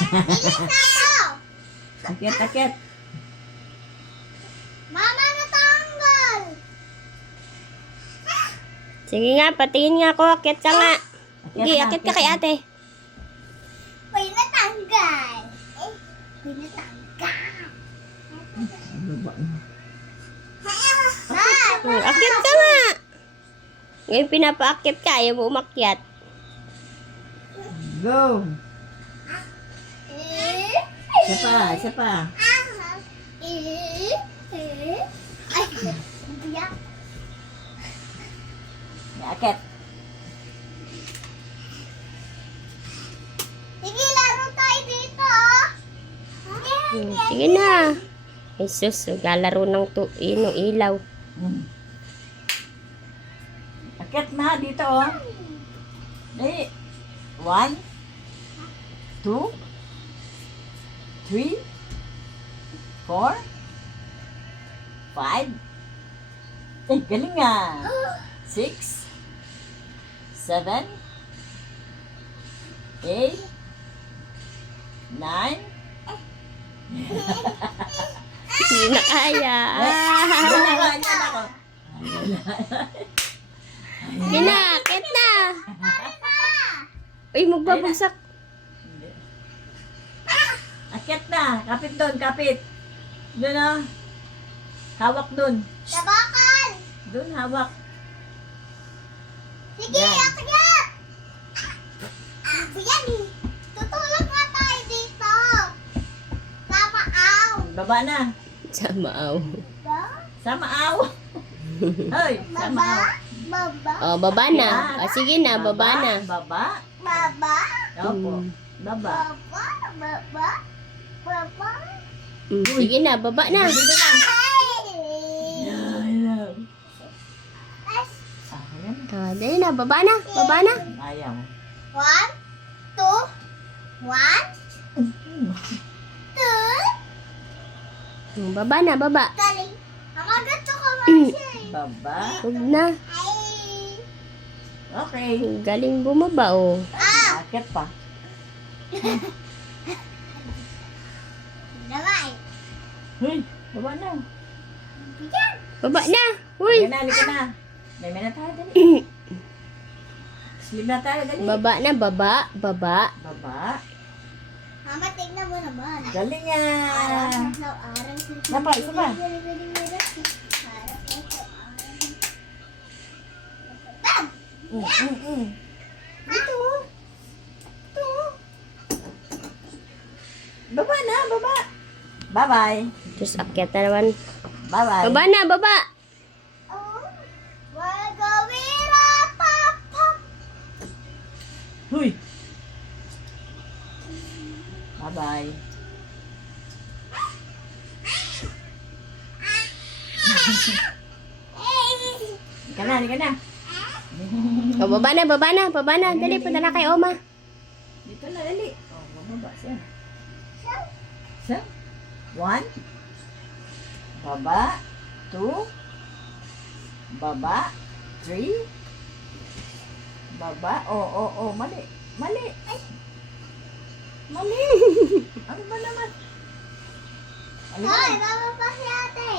Bilis na ako! Akyat, akyat. Mama, natanggal! Sige nga, patingin nga ako. Akyat ka nga. Sige, na, akyat ka kay na. ate. May natanggal! May natanggal! Baba na. Akyat ka nga. Ngayon pinapaakyat ka, ayaw mo umakyat. Go! Isa pa, isa pa. Ay, biyak. Akyat. Sige, laro tayo dito. Sige na. Jesus, galaro ng ilaw. Akyat na dito, oh. Dali. 1, 2, 3, 4, 5. Eh, galing nga. 6, 7, 8, 9. Hindi na kaya. Sige na, akyat na. Uy, magbabagsak. Akyat na. Kapit doon, kapit. Doon, oh. Hawak doon. Tabakan! Doon, hawak. Sige, Yan. akyat! Yan eh. Tutulog nga tayo dito. Papa, aw. Baba na. Sama aw. Sama aw. Hoy, sama aw. Baba. Oh, baba na. Ah, sige na, baba na. Baba. Baba. Opo. Baba. Baba. Baba. Baba. Sige na, baba na. Dito na. Ay. Ayaw. Ay. Ayan. Ah, dali na, baba na. Baba na. Ayaw. 1, 2, 1, 2. Baba na, baba. Galing. Nakagat ako siya eh. Baba. Huwag na. Ay. Okay. Galing bumaba, oh. Ah. Akyat pa. Damay. Hoy, baba na. Bigyan. Baba na. Uy. Halika na, halika na. May na tayo, dali. Sleep na tayo, dali. Baba na, baba. Baba. Baba. Mama, tignan mo naman. Galing nga. Araw-araw. Napa, isa pa. Dito. Ito. Baba na, baba. Bye-bye. Terus akyat na naman. Bye-bye. Baba na, baba. Oh. Magawira, papa. Huy. Bye-bye. Halika na, halika na. Oh, baba na, baba na, baba na. Dali, punta na kay Oma. Dito na, dali. Oh, bababa siya. Siya. 1. Baba. 2. Baba. 3. Baba. Oh, mali. Mali. Ay. Mali. Ano ba naman? Ano ba? Hoy, mama pa si ate.